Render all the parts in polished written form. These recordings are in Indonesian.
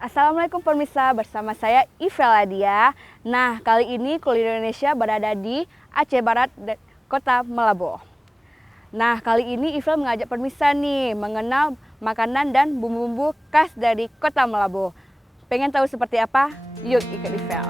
Assalamualaikum pemirsa, bersama saya Iveladia. Nah, kali ini Kuliner Indonesia berada di Aceh Barat, Kota Malabo. Nah, kali ini Ivel mengajak pemirsa nih mengenal makanan dan bumbu-bumbu khas dari Kota Malabo. Pengen tahu seperti apa? Yuk ikut Ivel.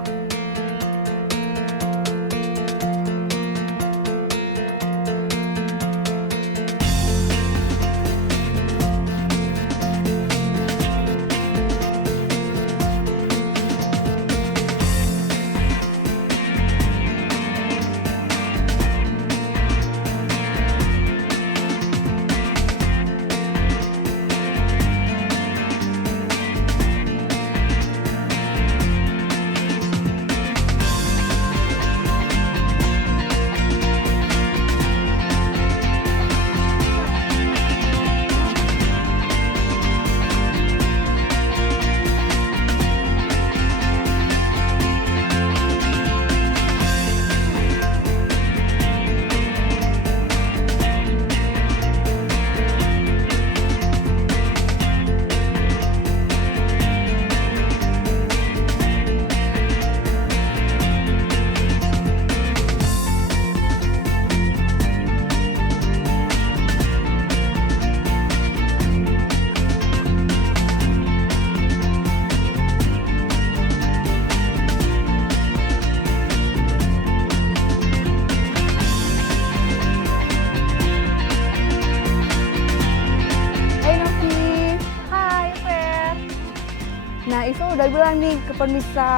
Nah, Ivo udah bilang nih ke pemirsa,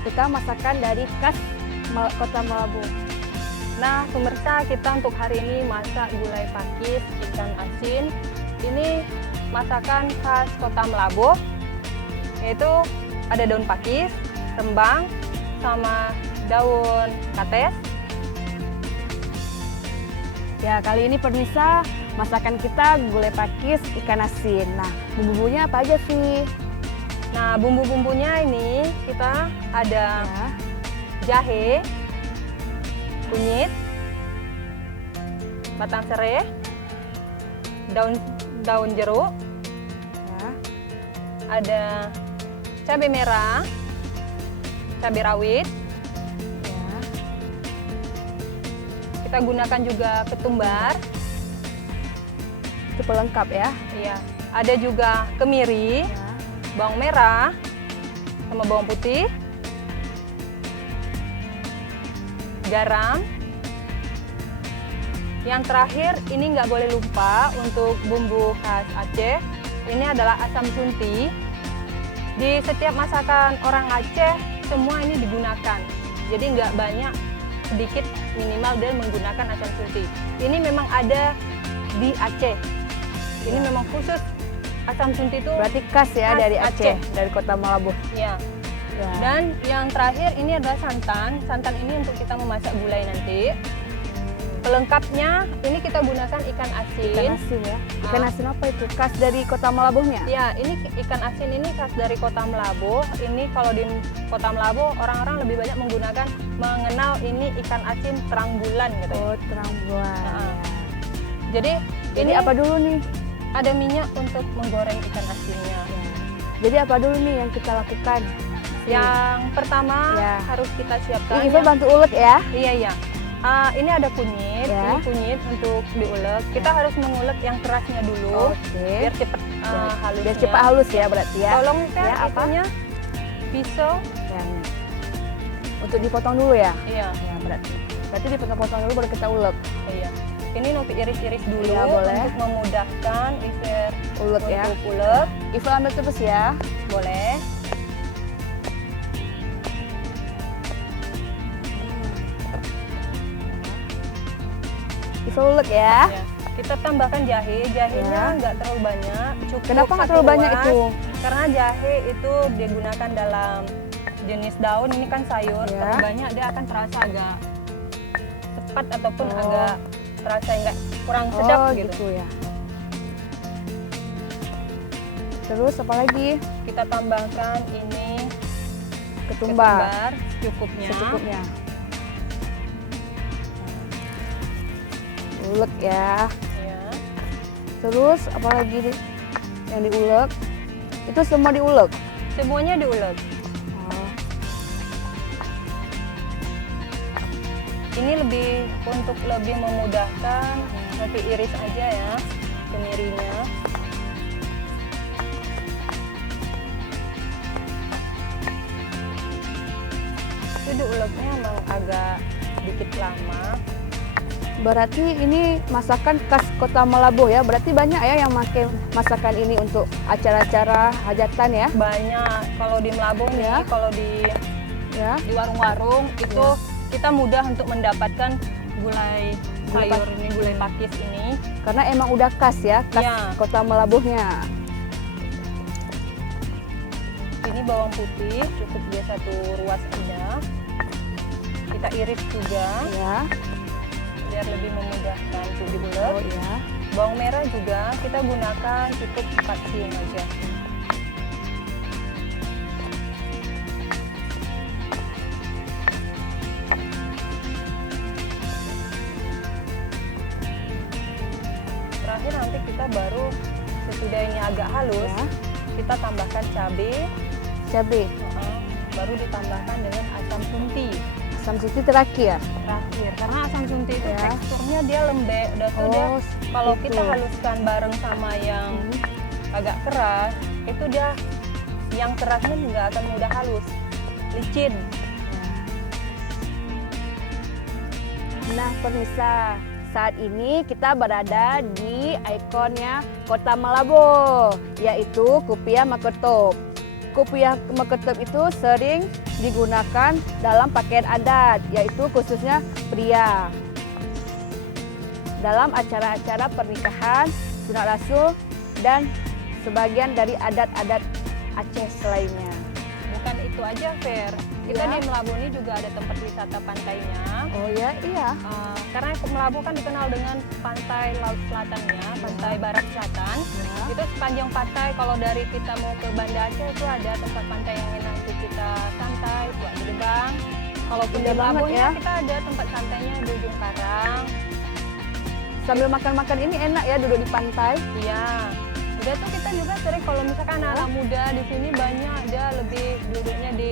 kita masakan dari khas Kota Malabo. Nah, pemirsa, kita untuk hari ini masak gulai pakis ikan asin. Ini masakan khas Kota Malabo, yaitu ada daun pakis, rembang, sama daun kates. Ya, kali ini pemirsa masakan kita gulai pakis ikan asin. Nah, bumbunya apa aja sih? Nah, bumbu-bumbunya ini kita ada jahe, kunyit, batang serai, daun jeruk, ada cabai merah, cabai rawit. Kita gunakan juga ketumbar. Itu pelengkap ya? Iya. Ada juga kemiri, bawang merah, sama bawang putih, garam. Yang terakhir, ini nggak boleh lupa untuk bumbu khas Aceh. Ini adalah asam sunti. Di setiap masakan orang Aceh, semua ini digunakan. Jadi nggak banyak, sedikit minimal dia menggunakan asam sunti. Ini memang ada di Aceh. Ini memang khusus asam sunti itu. Berarti khas ya dari Aceh, dari Kota Malabo. Ya. Dan yang terakhir ini adalah santan. Santan ini untuk kita memasak gulai nanti. Pelengkapnya ini kita gunakan ikan asin. Ikan asin ya. Ikan asin apa itu? Khas dari Kota Malabonya? Ya, ini ikan asin ini khas dari Kota Malabo. Ini kalau di Kota Malabo orang-orang lebih banyak mengenal ini ikan asin terang bulan gitu. Oh, terang bulan. Jadi ini apa dulu nih? Ada minyak untuk menggoreng ikan asinnya. Jadi apa dulu nih yang kita lakukan? Yang pertama harus kita siapkan. Ibu bantu ulek ya? Iya. Ini ada kunyit, ini kunyit untuk diulek. Kita harus mengulek yang kerasnya dulu, biar cepat halus. Biar cepat halus ya berarti ya. Tolong apanya? Pisau. Untuk dipotong dulu ya? Iya. Berarti dipotong-potong dulu baru kita ulek. Iya. Ini nanti iris-iris dulu boleh. untuk memudahkan ulek ya. Ulek. Ibu ambil terus ya. Boleh. Ibu ulek ya. Kita tambahkan jahe. Jahenya nggak terlalu banyak. Cukup. Kenapa nggak terlalu banyak itu? Karena jahe itu digunakan dalam jenis daun. Ini kan sayur. Terlalu banyak dia akan terasa agak cepat ataupun agak terasa enggak kurang sedap gitu ya. Terus apa lagi? Kita tambahkan ini ketumbar secukupnya. Ulek ya. Terus apa lagi yang diulek? Itu semua diulek. Semuanya diulek. Oh. Ini untuk lebih memudahkan, nanti iris aja ya kemirinya. Itu diuleknya emang agak dikit lama. Berarti ini masakan khas Kota Melabuh ya. Berarti banyak ya yang pakai masakan ini untuk acara-acara hajatan ya. Banyak kalau di Melabuh nih, Ya. kalau Ya. di warung-warung itu kita mudah untuk mendapatkan gulai Gulai sayur ini, gulai pakis ini. Karena emang udah khas ya, khas Ya. Kota Melabuhnya. Ini bawang putih cukup dia 1 ruas aja. Kita iris juga Ya. biar lebih memudahkan untuk diulek. Oh ya. Bawang merah juga kita gunakan cukup 4 siung aja. Terakhir nanti kita baru sesudah ini agak halus, Ya. kita tambahkan cabai, Cabai. baru ditambahkan dengan asam sunti Asam sunti terakhir. terakhir. Karena asam sunti itu Ya. teksturnya dia lembek, udah tuh dia Oh, kalau gitu. kita haluskan bareng sama yang agak keras, itu dia yang kerasnya nggak akan mudah halus, licin. Nah, pemirsa, saat ini kita berada di ikonnya Kota Melabuh, yaitu Kupiah Maketop. Kupiah Maketop itu sering digunakan dalam pakaian adat, yaitu khususnya pria. Dalam acara-acara pernikahan, sunat rasul, dan sebagian dari adat-adat Aceh lainnya. Bukan itu aja, Fer. Kita Ya. di Melabuh ini juga ada tempat wisata pantainya. Oh ya, iya. Karena Melabuh kan dikenal dengan pantai laut selatannya, pantai barat selatan. Ya. Itu sepanjang pantai, kalau dari kita mau ke Banda Aceh itu ada tempat pantai yang enak untuk kita santai, buat di Gebang. Kalaupun di Indah banget Melabuhnya ya. kita ada tempat santainya di ujung karang. Sambil makan-makan ini enak ya duduk di pantai. Iya. Udah tuh kita juga sering kalau misalkan anak muda di sini banyak dia lebih duduknya di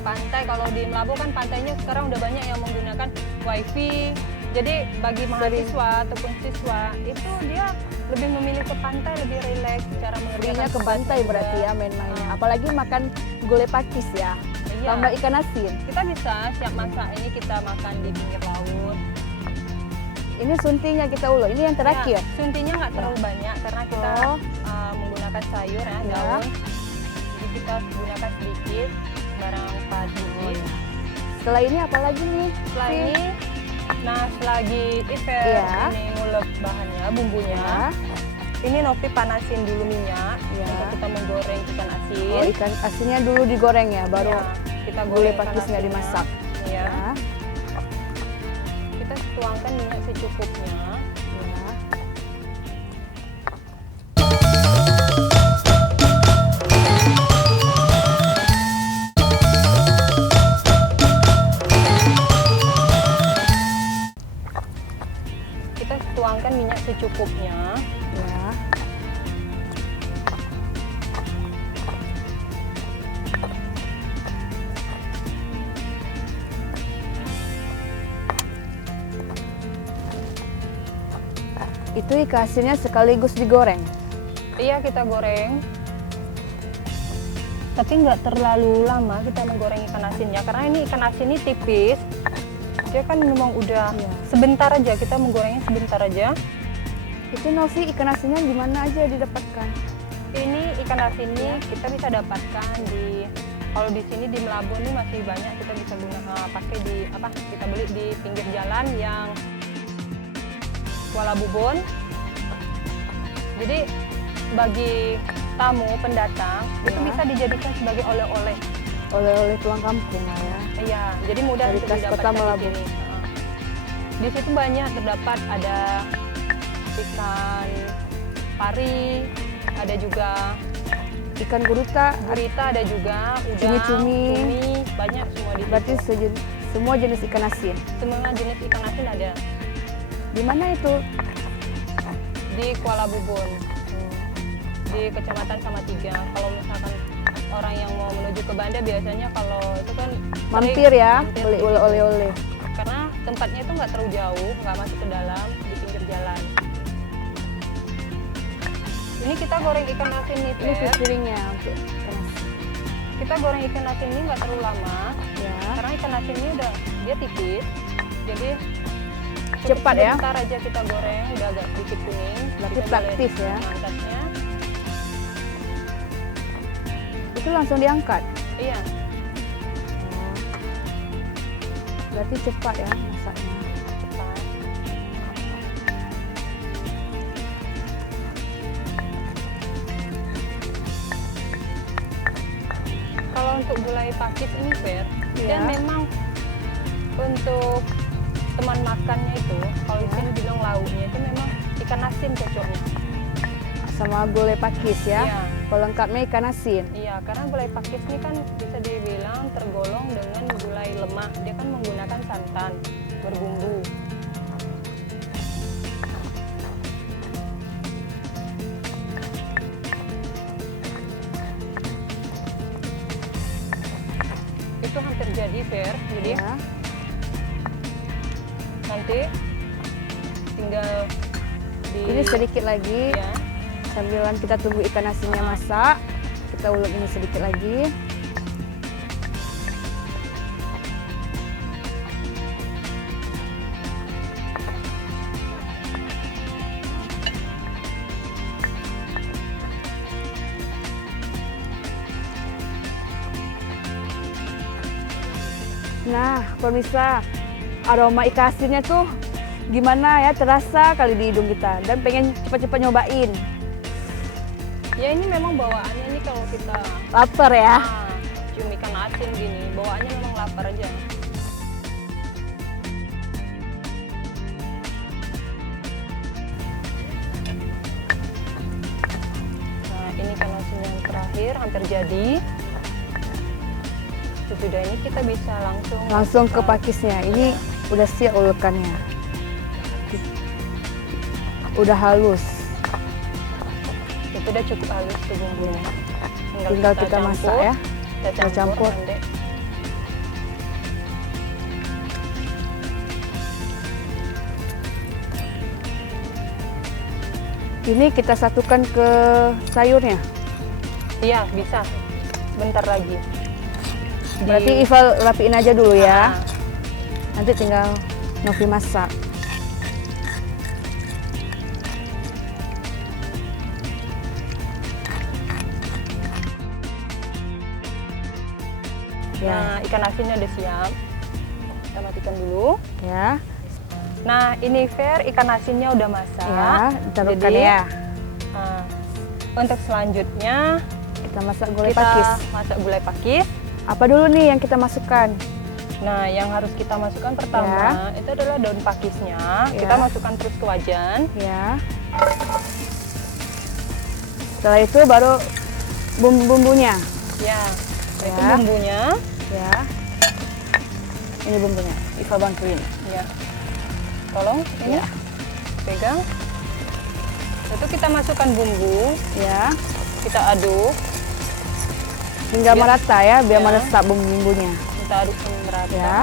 pantai. Kalau di Melabuh kan pantainya sekarang udah banyak yang menggunakan wifi. Jadi bagi mahasiswa ataupun siswa itu dia lebih memilih ke pantai, lebih rileks cara mengerjakan Ringnya ke tugas pantai juga. berarti ya main-mainnya. Apalagi makan gulai pakis ya. Iya. Tambah ikan asin. Kita bisa siap masak ini kita makan di pinggir laut. Ini suntinya kita ulek. Ini yang terakhir. Ya, suntinya nggak terlalu banyak karena kita Oh. menggunakan sayur ya, Ya. daun. Jadi kita gunakan sedikit barang padi. Setelah ini apa lagi nih? Setelah Vin? ini, nah selagi Iver Iya. ini ngulek bahannya, bumbunya. Ya. Ini Novi panasin dulu minyak Ya. untuk kita menggoreng ikan asin. Oh, ikan asinnya dulu digoreng ya, baru Ya, kita gulai goreng ikan pakisnya asinnya. dimasak. Ya. Ya. Kita tuangkan minyak secukupnya. Ya. Kita tuangkan minyak secukupnya. Ya. Itu ikan asinnya sekaligus digoreng. Iya, kita goreng. Tapi nggak terlalu lama kita menggoreng ikan asinnya karena ini ikan asin ini tipis. Dia kan memang udah Iya. sebentar aja, kita menggorengnya sebentar aja. Itu Novi ikan asinnya di mana aja didapatkan? Ini ikan asinnya kita bisa dapatkan di, kalau di sini di Melabuh ini masih banyak kita bisa pakai di apa? Kita beli di pinggir jalan yang Kuala Bubon. Jadi bagi tamu pendatang itu Ya. bisa dijadikan sebagai oleh-oleh. Oleh-oleh pulang kampung lah ya. Iya, jadi mudah Dari untuk khas Kota didapatkan di Melabuh. sini. Di situ banyak terdapat ada ikan pari, ada juga Ikan gurita, gurita, ada juga udang, Cumi-cumi. cumi, banyak semua di berarti situ. semua jenis ikan asin. Semua jenis ikan asin ada Di mana itu? di Kuala Bubon. di Kecamatan Salatiga. Kalau misalkan orang yang mau menuju ke Banda biasanya kalau itu kan Mampir ya, mampir beli di situ. oleh-oleh. Karena tempatnya itu nggak terlalu jauh, nggak masuk ke dalam, di pinggir jalan. Ini kita goreng ikan asin nih, Ini Fer. piringnya untuk ikan asin. Kita goreng ikan asin ini nggak terlalu lama, Ya, karena ikan asin ini udah dia tipis, jadi cukup cepat ya. sebentar aja kita goreng, udah agak sedikit kuning. Berarti Kita praktis boleh ya. mangkasnya. Itu langsung diangkat. Iya, Berarti cepat ya masaknya. cepat. Kalau untuk gulai pakis ini, Fer, Iya. dan memang untuk teman makannya itu, kalau di Ya. sini bilang lauknya itu memang ikan asin cocoknya. Sama gulai pakis ya. Iya. Pelengkapnya ikan asin. Iya, karena gulai pakis ini kan bisa dibilang tergolong dengan gulai lemak. Dia kan menggunakan santan berbumbu. Itu hampir jadi, Fer. Jadi Ya. nanti tinggal di Ini sedikit lagi. ya. Sambilan kita tunggu ikan asinnya masak, kita ulek ini sedikit lagi. Nah, pemirsa, aroma ikan asinnya tuh gimana ya, terasa kali di hidung kita dan pengen cepat-cepat nyobain. Ya ini memang bawaannya nih kalau kita Lapar ya. cium ikan asin gini, bawaannya memang lapar aja. Nah ini ikan asin yang terakhir hampir jadi. Sesudah ini kita bisa Langsung ke masukkan. pakisnya. Ini udah siap ulekannya. Udah halus. Itu udah cukup halus tuh bumbunya. Tinggal kita masak ya. Kita campur. nanti. Ini kita satukan ke sayurnya. Iya bisa. Sebentar lagi. Berarti Ival rapiin aja dulu ya. Ah, Nanti tinggal Novi masak. Ya, Nah, ikan asinnya udah siap. Kita matikan dulu. ya, Nah, ini Fer, ikan asinnya udah masak. ya, ditaruhkan Jadi, ya. nah, untuk selanjutnya Kita masak gulai kita pakis. masak gulai pakis. Apa dulu nih yang kita masukkan? Nah, yang harus kita masukkan pertama itu adalah daun pakisnya. Ya. Kita masukkan terus ke wajan. Ya. Setelah itu baru bumbu-bumbunya. Ya, itu Ya. bumbunya. Ya. Ini bumbunya. Iva bantuin. Ya. Tolong ini Ya. pegang. Itu kita masukkan bumbu, Ya. kita aduk, Hingga Biar- merata ya, biar Ya. meresap bumbu-bumbunya. kita aduk sampai merata. Ya.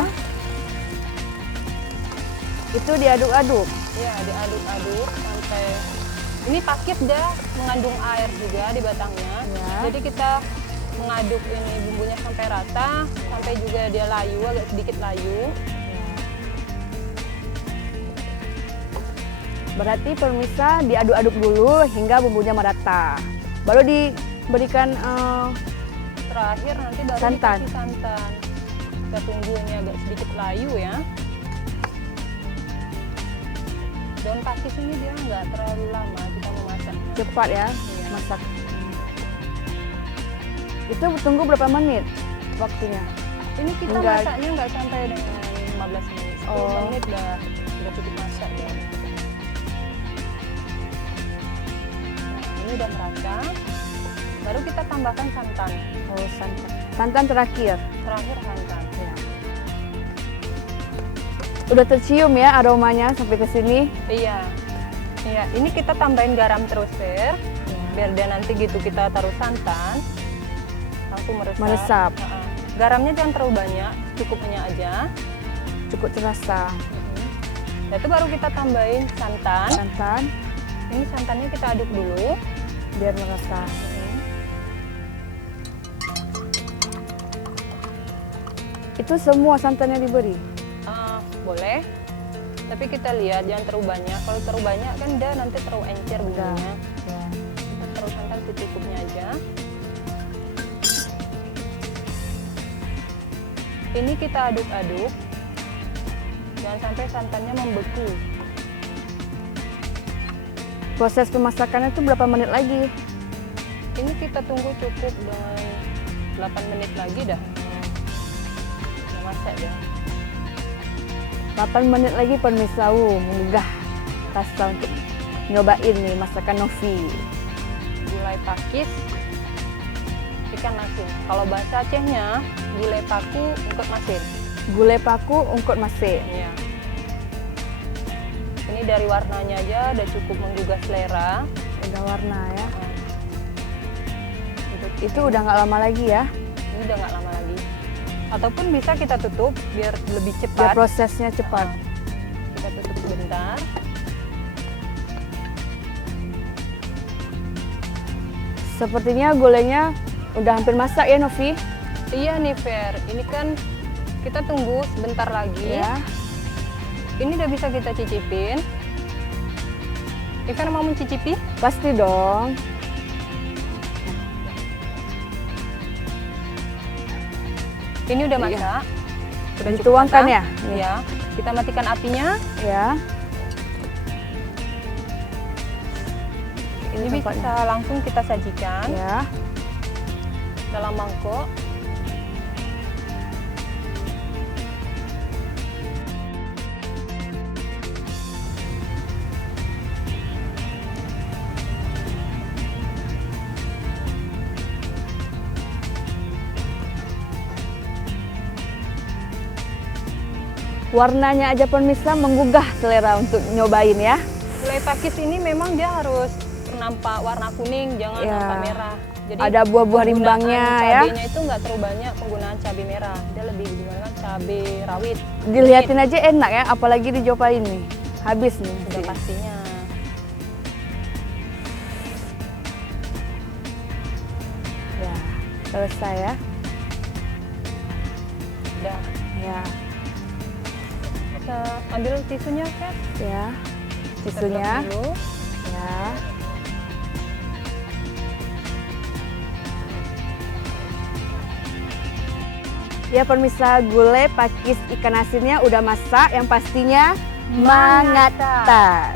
Itu diaduk-aduk. Ya, diaduk-aduk sampai ini pakis dia mengandung air juga di batangnya. Ya. Jadi kita mengaduk ini bumbunya sampai rata, sampai juga dia layu, agak sedikit layu. Berarti pemirsa diaduk-aduk dulu hingga bumbunya merata. Baru diberikan Terakhir nanti baru Santan. dikasih santan. Kita tunggu ini agak sedikit layu ya. Daun pakis ini dia nggak terlalu lama kita memasak. cepat ya Iya. masak. Itu tunggu berapa menit waktunya? Ini kita Enggak. masaknya nggak sampai dengan 15 menit. 10 Oh. menit udah cukup masak ya. Nah, ini udah merata. Baru kita tambahkan santan. Oh, santan. Santan terakhir. Terakhir santan. Ya. Udah tercium ya aromanya sampai ke sini. Iya. Iya, ini kita tambahin garam terus, Fer. Ya. biar dia nanti gitu kita taruh santan langsung Meresap. Garamnya jangan terlalu banyak, cukupnya aja. Cukup terasa. Nah, itu baru kita tambahin santan. Santan Ini santannya kita aduk dulu. biar merasa. Itu semua santannya diberi. Boleh, tapi kita lihat jangan terlalu banyak. Kalau terlalu banyak kan dia nanti terlalu encer bumbunya. Ya. Kita taruh santan secukupnya aja. Ini kita aduk-aduk, jangan sampai santannya membeku. Proses pemasakannya itu berapa menit lagi? Ini kita tunggu cukup dengan 8 menit lagi dah. Udah masak ya. 8 menit lagi pemirsa, menggugah rasa untuk nyobain nih masakan Novi. Gulai pakis ikan asin. Kalau bahasa Acehnya gulai paku ungkut masin. Gulai paku ungkut masin. Iya. Ini dari warnanya aja udah cukup menggugah selera. Udah warna ya. Untuk Itu udah nggak lama lagi ya. ini udah nggak lama lagi. Ataupun bisa kita tutup biar lebih Biar cepat. prosesnya cepat. Kita tutup sebentar. Sepertinya gulainya udah hampir masak ya Novi. Iya nih Fer, ini kan kita tunggu sebentar lagi. Ya. Ini udah bisa kita cicipin. Ivan mau mencicipi? Pasti dong. Ini udah Iya. masak. Udah cukup Dituangkan masak. ya? Nih. Ya. Kita matikan apinya. Ya. Ini tempatnya. bisa langsung kita sajikan Ya. dalam mangkok. Warnanya aja pemirsa menggugah selera untuk nyobain ya. Gulai pakis ini memang dia harus nampak warna kuning, jangan Ya. nampak merah. Jadi Ada buah-buah penggunaan rimbangnya ya. cabenya itu nggak terlalu banyak penggunaan cabai merah. Dia lebih digunakan cabai rawit. Dilihatin aja enak ya, apalagi dicobain nih. Habis nih. Sudah pastinya. Ya, selesai ya. Udah. Ya, Bisa ambil tisunya, Kat. ya. Kita Tisunya. blok dulu. Ya. Ya pemirsa, gulai pakis ikan asinnya udah masak, yang pastinya mengata.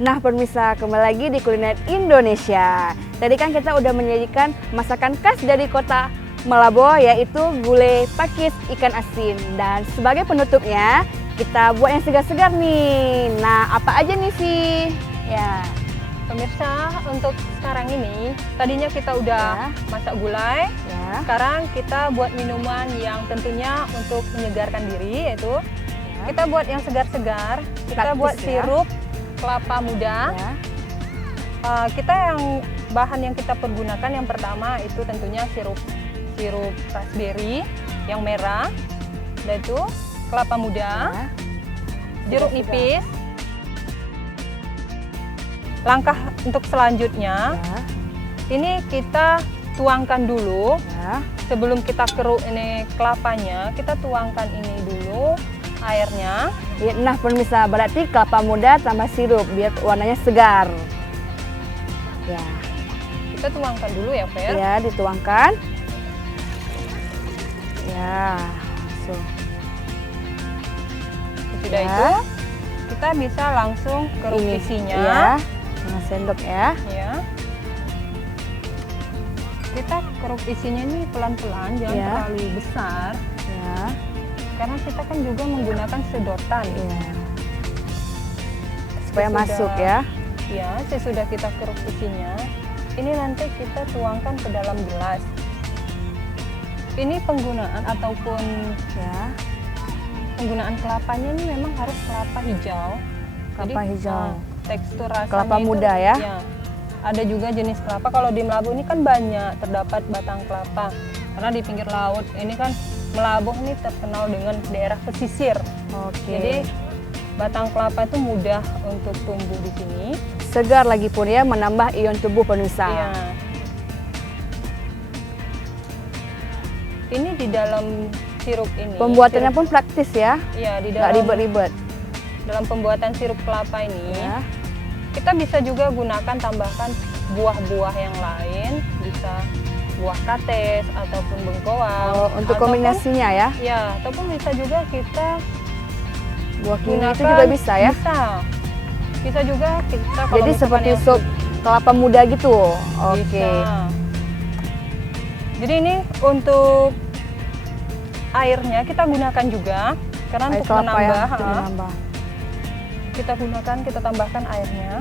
Nah pemirsa, kembali lagi di Kuliner Indonesia. Tadi kan kita udah menyajikan masakan khas dari kota Malabo, yaitu gulai pakis ikan asin. Dan sebagai penutupnya, kita buat yang segar-segar nih. Nah, apa aja nih Vi? Ya, Pemirsa, untuk sekarang ini, tadinya kita udah masak gulai. ya, Sekarang kita buat minuman yang tentunya untuk menyegarkan diri, yaitu kita buat yang segar-segar. Kita Praktis buat ya. sirup kelapa muda. ya. Kita yang bahan yang kita pergunakan yang pertama itu tentunya sirup raspberry yang merah, dan itu kelapa muda, ya. jeruk Sudah. nipis. Langkah untuk selanjutnya, Ya. Ini kita tuangkan dulu. Ya. Sebelum kita keruk ini kelapanya, kita tuangkan ini dulu airnya. Ya, nah pemirsa, berarti kelapa muda tambah sirup biar warnanya segar. Ya, Kita tuangkan dulu ya, Fer. ya dituangkan. Ya, so. Sudah Ya. itu, kita bisa langsung keruk Ini, isinya. ya, dengan sendok ya. Ya. Kita keruk isinya ini pelan-pelan, jangan Ya. terlalu besar. Ya, Karena kita kan juga menggunakan sedotan. ya. Supaya Sesudah- masuk ya. Ya, sesudah kita keruk isinya, ini nanti kita tuangkan ke dalam gelas. Ini penggunaan ataupun Ya, penggunaan kelapanya ini memang harus kelapa hijau. kelapa hijau. Tekstur rasanya Kelapa itu, muda ya? Ada juga jenis kelapa. Kalau di Melabuh ini kan banyak terdapat batang kelapa. Karena di pinggir laut ini kan Melabuh ini terkenal dengan daerah pesisir. Oke. Jadi batang kelapa itu mudah untuk tumbuh di sini. Segar lagi pun ya, menambah ion tubuh pemirsa. Iya. Ini di dalam sirup ini. Pembuatannya sirup- pun praktis ya, Iya, di nggak dalam ribet-ribet. dalam pembuatan sirup kelapa ini, Ya. kita bisa juga gunakan tambahkan buah-buah yang lain, bisa buah kates ataupun bengkoang. Oh, untuk ataupun- kombinasinya ya, Ya, ataupun bisa juga kita buah kiwi gunakan. itu juga bisa ya. Bisa juga kita kalau Jadi misalkan seperti yang sup kelapa muda gitu. Oke. Bisa. Jadi ini untuk airnya kita gunakan juga karena Air untuk kelapa ya, menambah, untuk menambah. kita tambahkan airnya.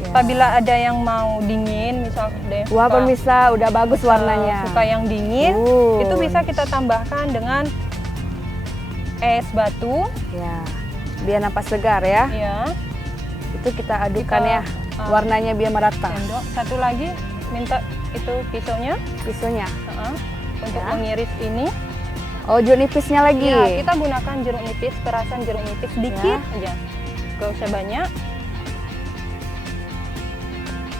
Ya. Apabila ada yang mau dingin, misalnya ada yang Wah suka, pemirsa, udah bagus warnanya. suka yang dingin, itu bisa kita tambahkan dengan es batu, Ya, biar nampak segar ya. ya, Itu kita adukan Kita, ya, warnanya biar merata. sendok. Satu lagi minta itu pisaunya, Pisaunya. untuk Ya. mengiris ini. Oh, jeruk nipisnya lagi. Ya, kita gunakan jeruk nipis, perasan jeruk nipis sedikit aja, gak usah banyak.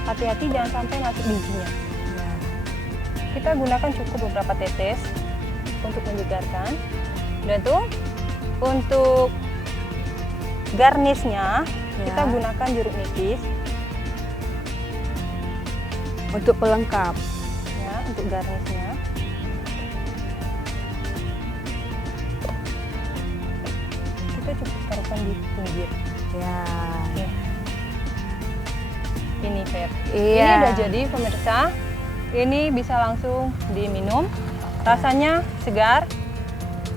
Hati-hati jangan sampai masuk bijinya. Ya. Kita gunakan cukup beberapa tetes untuk menyegarkan. Dan tuh untuk garnisnya Ya. kita gunakan jeruk nipis Untuk pelengkap. ya untuk garnisnya. Kita cukup taruhkan di pinggir. Ya. Ya. Ini Fer. Iya. Ini udah jadi pemirsa. Ini bisa langsung diminum. Rasanya segar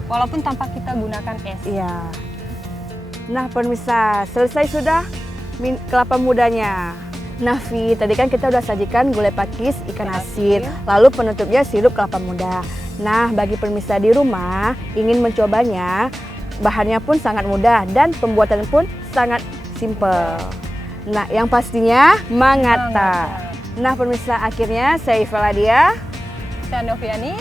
walaupun tanpa kita gunakan es. Iya. Nah pemirsa, selesai sudah kelapa mudanya. Nah Vi, tadi kan kita udah sajikan gulai pakis ikan asin, lalu penutupnya sirup kelapa muda. Nah bagi pemirsa di rumah ingin mencobanya, bahannya pun sangat mudah dan pembuatannya pun sangat simple. Nah yang pastinya mangata. Nah pemirsa, akhirnya saya Ifeladia Saya Noviani.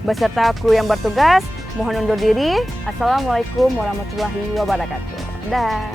beserta kru yang bertugas mohon undur diri. Assalamualaikum warahmatullahi wabarakatuh. Dah.